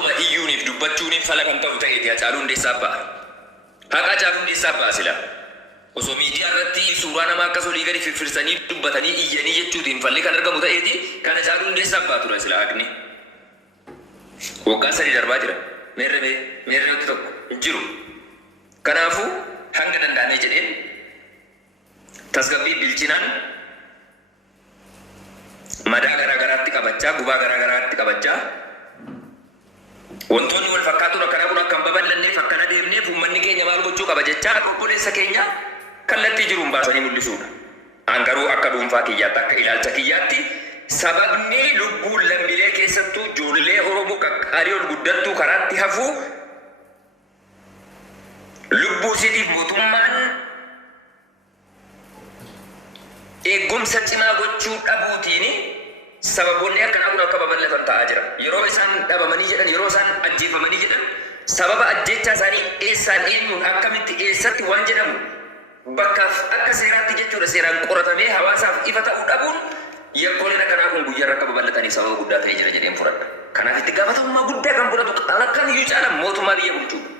Oduma iyyuuniif dubbachuuniif fala kan ta'u ta'eeti Hacaaluun Hundeessaa ba'a. Haqa Hacaaluu Hundeessaa ba'a sila. Osoo miidiyaa irratti suuraa namaa akka solii gadi firfirsanii dubbatanii iyyanii jechuutiin falli kan argamu ta'eeti kan Hacaaluu Hundeessaa ba'a ture sila haqni. Waggaa 3 darbaa jira. Meerree tokko hin jiru. Kanaafuu hanga danda'anii jedheen tasgabbii bilchinaan madaa garaagaraatti qabachaa gubaa garaagaraatti qabachaa wantoonni wal fakkaatuun akkana kun akka hin babal'anneef akkana deemneef uummanni keenya maal gochuu qaba jechaa obboleessa keenya kallattii jiruun baasanii mul'isuudha. An garuu akka dhuunfaa kiyyaatti akka ilaalcha kiyyaatti sababni lubbuun lammiilee keessattuu ijoollee Oromoo qaqqaarii ol guddattuu karaatti hafuu lubbuu isiitiif mootummaan eegumsa cimaa gochuu dhabuutiin sababoonni akkanaa kun akka babal'atan ta'aa jira. Yeroo isaan dhabamanii jedhan, yeroo isaan ajjeefamanii jedhan, sababa ajjechaa isaanii eessaan eenyuun akkamitti eessatti waan jedhamu bakkaaf akka seeraatti jechuudha seeraan qoratamee hawaasaaf ifa ta'uu dhabuun yakkoleen akkanaa kun guyyaarra akka babal'atanii sababa guddaa ta'ee jira jedheen fudhadha. Kanaaf itti gaafatamummaa guddaa kan fudhatu akkamiyyuu caalan mootummaa biyya bulchuudha.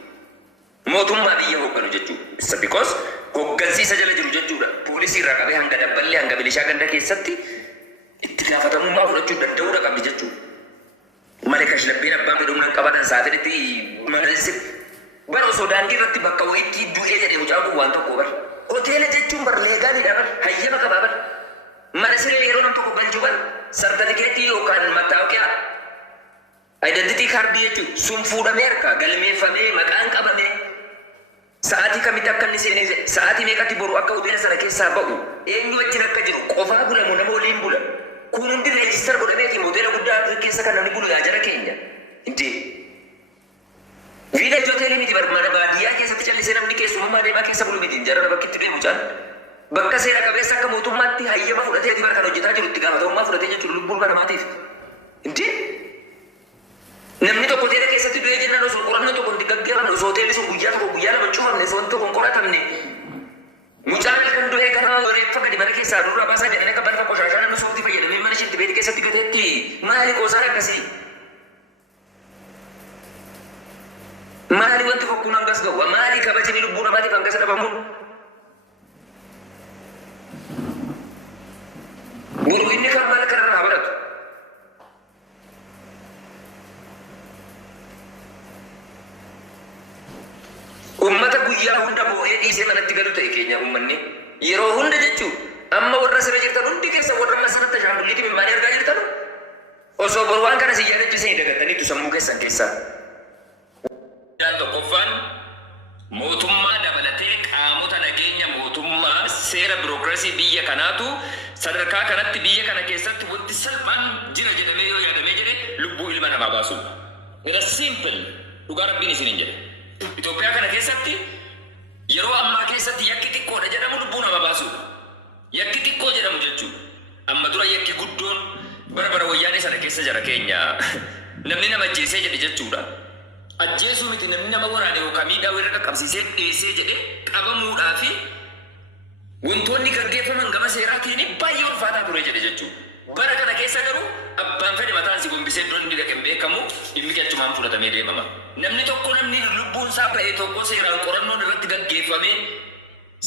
Mootummaa biyya hoogganu jechuudha. Because hoggansiisa jala jiru jechuudha. Poolisii irraa qabee hanga dabballee hanga bilishaa ganda keessatti itti gaafatamummaa fudhachuu danda'uudha qabdi jechuudha. Malee kashlabbeen abbaan fedhuun qabatan saafinitti malalisi bara osoo daandii irratti bakka wayiitti du'ee jedhee mucaan kun waan tokko bara. Hoteela jechuun bara leegaaliidha bara hayyama qabaa bara. Mana siree yeroo nam tokko galchuu bara sartifikeetii yookaan mattaawoqiyaa identitii kaardii jechuun sun fuudhamee harkaa galmeeffamee maqaan qabamee sa'aatii kamitti akka inni seenee sa'aatii meeqatti boru akka hoteela sana keessaa ba'u eenyu wajjin akka jiru qofaa bulamu nama waliin bula. Kun hundi reejistar godhameeti hoteela guddaa keessa kan namni bulu yaa jara keenya. Indee viileej hoteelii miti mana baadiyyaa keessatti callisee namni keessummaa deemaa keessa bulu miti jara bakki itti deemu caan. Bakka seera qabeessa akka mootummaatti hayyama fudhateeti bara kan hojjetaa jiru itti gaafatamummaa fudhatee jechuun lubbuun namaatiif. Indee namni tokko hoteela keessatti du'ee jennaan osoo qorannoo tokko hin gaggeeffamne osoo hoteelli sun guyyaa tokko guyyaa lama cufamne osoo wanti tokko hin qoratamne mucaan kan du'ee kana reeffa gadi mana keessaa durra baasaa jedhanii akka balfa qoshaashaa namni sooftii fayyadamee mana isheetti beeti keessatti gateetti maali qoosaan akkasii? Maali wanti fokkuun hangas ga'u? Maali kabajanii lubbuu namaatiif hangas dhabamuun? Buru inni kan maal kanarraa haa baratu? Ummata guyyaa hunda boo'ee dhiisee manatti galu ta'e keenya ummanni yeroo hunda jechuun amma warra sirra jirtan hundi keessa warra masarratti shaambulliitti mimmaanii argaa jirtan osoo boru waan kana si yaadachiisanii dagataniitu sammuu keessan keessaa. Tokkoffaan mootummaa dabalatee qaamota nageenya mootummaa seera birookiraasii biyya kanaatu sadarkaa kanatti biyya kana keessatti wanti salphaan jira jedhamee yoo yaadamee jedhe lubbuu ilma namaa baasuudha. Ina simple dhugaa rabbiin isin hin jedhe. Itoophiyaa kana keessatti yeroo ammaa keessatti yakki xiqqoodha jedhamu lubbuu nama baasuudha. Yakki xiqqoo jedhamu jechuudha. Amma dura yakki guddoon bara wayyaanee sana keessa jara keenya namni nama ajjeesee jedhe jechuudha. Ajjeesuu miti namni nama waraane yookaan miidhaa warra qaqqabsiisee dhiyeessee jedhe qabamuudhaa fi wantoonni gaggeeffaman gama seeraatiin baay'ee ulfaataa ture jedhe jechuudha. Bara kana keessa garuu abbaan fedhe mataan si gombisee dura inni dhaqeen beekamu dhimmi qachumaan fudhatamee deemama. Namni tokko namni lubbuun isaa ba'e tokko seeraan qorannoon irratti gaggeeffamee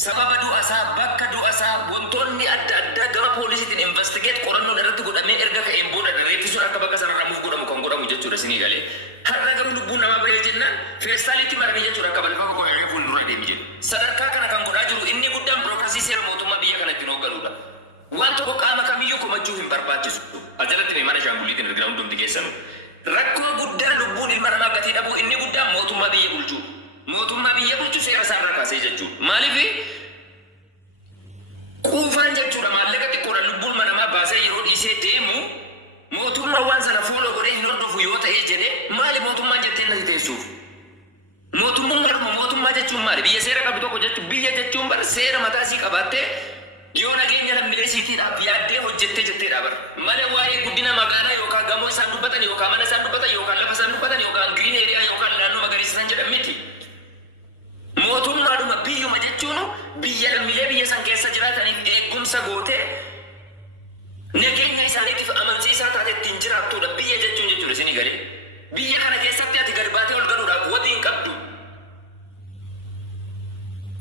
sababa du'asaa bakka du'asaa wantoonni adda addaa gara poolisiitiin investigeet qorannoon irratti godhamee erga ka'een booda reeffisuun akka bakka sanarraa muuf godhamu kan godhamu jechuudha sinii galee. Har'a garuu lubbuun namaa ba'ee jennaan feestaaliitti maramee jechuudha akka balfaa koko hiree fuuldura deemi jedhu. Sadarkaa kana kan godhaa jiru inni guddaan birookiraasii seera mootummaa biyya kana ittiin hoogganuudha. Waan tokko qaama kamiyyuu komachuu hin barbaachisu. Ajalatti mana shaangulliitiin argina hundumti keessanu. Rakkoo guddaa lubbuun ilma namaa gatii dhabuu inni guddaan mootummaa biyya bulchuu. Mootummaa biyya bulchuu seera isaarra kaasee jechuudha. Maaliif quufaan jechuudha maallaqa xiqqoodha lubbuun namaa baasee yeroo dhiisee deemu mootummaa waan sana fuula godhee hin hordofu yoo ta'ee jedhee maali mootummaan jettee natti teessuuf? Mootummaa jechuun maali? Biyya seera qabu tokko jechuun biyya jechuun bara seera mataa isii qabaattee yoo nageenya lammiilee isiitiidhaaf yaaddee hojjettee jetteedha bara. Malee waa'ee guddina magaalaa yookaan gamoo isaan dubbatan yookaan mana isaan dubbatan yookaan lafa isaan dubbatan yookaan giriin eeriyaa yookaan naannoo magariisa isaan jedhan miti. Mootummaadhuma biyyuma jechuun biyya lammiilee biyya san keessa jiraataniif eegumsa gootee nageenya isaaniitiif amansiisaa taate ittiin jiraattuudha biyya jechuun jechuudha isinii galee. Biyya kana keessatti ati gad baatee ol galuudhaaf wabii hin qabdu.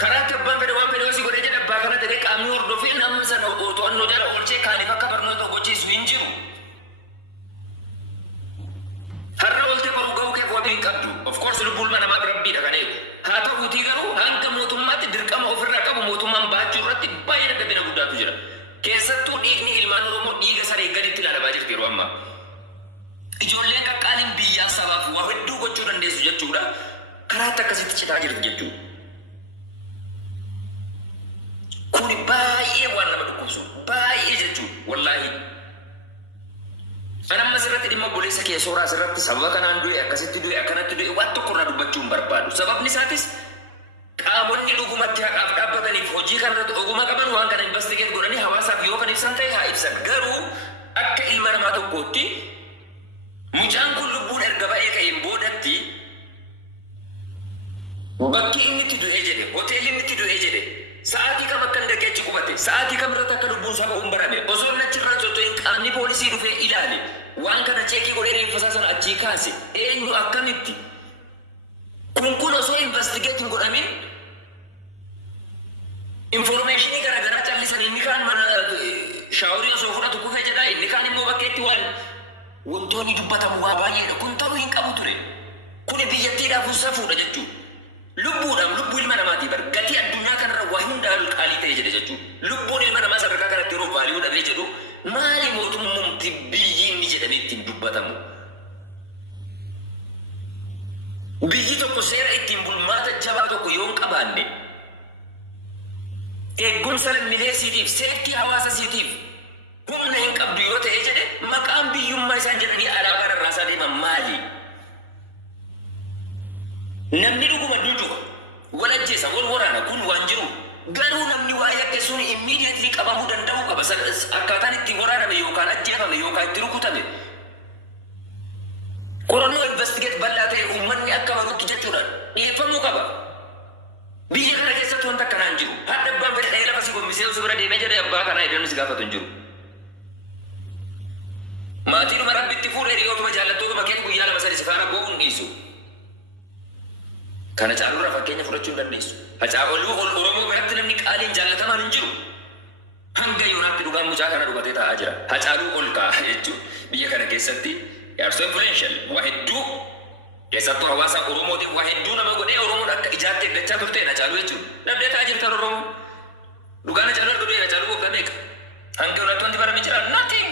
Karaa abbaan fedhe waan fedhe osii godhee jedhe abbaa kana ta'ee qaamni hordofee namni sana to'annoo jala oolchee kaaniif akka barnoota gochiisu hin jiru. Har'a ooltee baruu ga'uu keef wabii hin qabdu. Of course lubbuun namaa rabbiidha kan eegu. Haa ta'uutii garuu hanga mootummaatti dirqama ofirraa qabu mootummaan baachuu irratti baay'ee dadhabina guddaatu jira. Keessattuu dhiigni ilmaan Oromoo dhiiga saree gaditti ilaalamaa jirti yeroo ammaa. Ijoolleen qaqqaaliin biyyaa sabaaf waa hedduu gochuu dandeessu jechuudha. Karaatti akkasitti citaa jirti jechuudha. Kuni baay'ee waan nama dhukkubsu baay'ee jechuudha wallaahi. Ani amma asirratti dhimma obboleessa kee Sooraa asirratti sababa kanaan du'e akkasitti du'e akkanatti du'e waan tokko irraa dubbachuu hin barbaadu. Sababni isaatis qaamonni dhugumatti haqaaf dhaabbataniif hojii kanarratti ogummaa qaban waan kana investigeet godhanii hawaasaaf yoo kan ibsan ta'e haa ibsan. Garuu akka ilma namaa tokkootti mucaan kun lubbuun erga ba'ee ka'een boodatti bakki inni itti du'ee jedhe hoteelli inni itti du'ee jedhe sa'aatii kam akka inni achi qubate sa'aatii kam irratti akka lubbuun saba hin barame osoo inni achirraa socho'in qaamni poolisii dhufee ilaale waan kana ceekii godhee reeffasaa sana achii kaase eenyu akkamitti kun osoo investigeet hin godhamin informationii garaagaraa callisanii inni kaan mana shaaworii osoo fudhatu kufee jedhaa inni kaan immoo bakkeetti waan wantoonni dubbatamu waa baay'eedha. Kun ta'uu hin qabu ture. Kuni biyyattiidhaaf safuudha jechuudha. Lubbuudhaan lubbuu ilma namaatii bar gatii addunyaa kanarra waa hundaan qaalii ta'e jedhe jechuudha. Lubbuun ilma namaa sadarkaa kanatti yeroo vaaliyuu dhabee jedhu maali mootummaatti biyyi inni jedhamee ittiin dubbatamu. Biyyi tokko seera ittiin bulmaata jabaa tokko yoo hin qabaanne eegumsa lammiilee siitiif seeftii hawaasa siitiif humna hin qabdu yoo ta'e jedhe maqaan biyyummaa isaan jedhanii alaabaa rarraasaa deeman maali? Namni dhuguma duujuba wal ajjeesa wal waraana kun waan jiru garuu namni waa yakke sun immediately qabamuu danda'uu qaba. Akkaataan itti waraaname yookaan ajjeefame yookaan itti rukutame qorannoo investigeet bal'aa ta'e uummanni akka barutti jechuudha dhiyeeffamuu qaba. Biyya kana keessatti wanta akkanaan jiru hadda abbaan fedhe lafa si gombisee osoo bira deemee jedhee abbaa kanaa iddoo si gaafatu hin jiru. Maatii dhuma rabbitti fuudhee dhiyyootuma jaallattootuma keenya guyyaa lama sadii si faana bo'uun dhiisu. Kana caalurraa fakkeenya fudhachuu hin dandeessu. Hacaa'oluu Oromoo biratti namni qaaliin jaallatamaan hin jiru. Hanga yoonaatti dhugaan mucaa kana dhugatee taa'aa jira. Hacaaluu ol ka'a jechuun biyya kana keessatti yaarsoo influential waa hedduu keessattuu hawaasa Oromootiif waa hedduu nama godhee Oromoon akka ijaatti eeggachaa turteen Hacaaluu jechuudha. Dhabdee taa'aa jirtan Oromoo. Dhugaan Hacaaluu erga du'e Hacaaluu waggaa meeqa? Hanga yoonaatti wanti baramee jira nothing.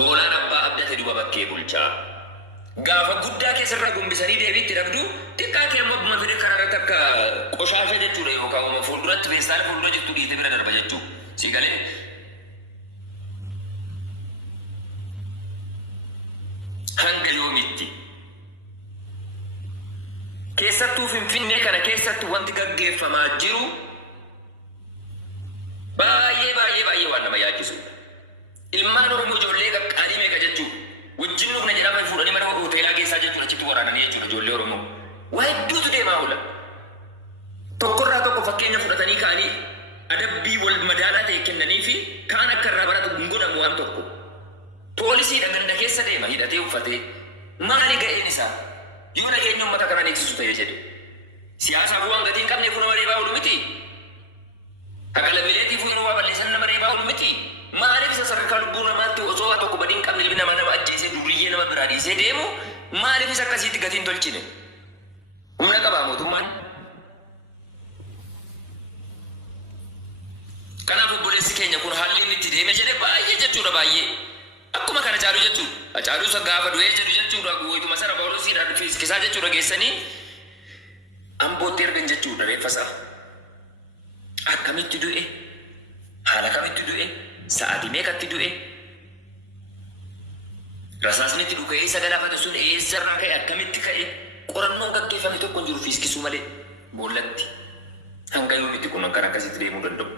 Hoolaan abbaa abdate duba bakkee bulchaa. Gaafa guddaa keessarraa gombisanii deebiitti dhabdu xiqqaa kee immoo buma fedhe karaa irratti akka qoshaashee jechuudha yookaan uma fuulduratti feestaan fuuldura jirtu dhiitee bira darba jechuudha. Si galee hanga yoomitti keessattuu Finfinnee kana keessatti wanti gaggeeffamaa jiru baay'ee waan nama yaachisudha. Ilmaan Oromoo ijoollee qaqqaalii meeqa jechuudha. Wajjin dhufna jedhama fuudhanii mana hoteelaa keessaa jechuudha achitti waraananii jechuudha ijoollee Oromoo. Waa hedduutu deemaa oola. Tokkorraa tokko fakkeenya fudhatanii ka'anii adabbii wal madaalaa ta'e kennanii fi kaan akka irraa baratu hin godhamu waan tokko. Poolisiidha ganda keessa deema hidhatee uffatee maali ga'een isaa yoo nageenya uummata kanaan eegsisu ta'e jedhe. Siyaasaaf waan gatii hin qabneef nama reebaa oolu miti. Haqa lammiileetiif waa balleessan nama reebaa oolu miti. Maaliif isa sadarkaa lubbuu namaatti osoo waa tokko badii hin qabne ilmi nama ajjeesee duriyyee nama biraa dhiisee deemu maaliif isa akkasiitti gatiin tolchine? Humna qabaa mootummaan. Kanaaf obboleessi keenya kun haalli inni itti deeme jedhe baay'ee jechuudha baay'ee. Akkuma kana Hacaaluu jechuudha. Hacaaluu isa gaafa du'ee jedhu jechuudha guutuma sana Phaawulosiidhaan fiiskisaa jechuudha geessanii Ambootti ergan jechuudha reeffasaa. Akkamitti du'e? Haala kamitti du'e? Sa'aatii meeqatti du'e? Rasaasni itti dhuka'ee isa galaafate sun eessarraa ka'e akkamitti ka'e? Qorannoon gaggeeffame tokko hin jiru fiiskisuu malee boollatti. Hanga yoomitti kun kan akkasitti deemuu danda'u?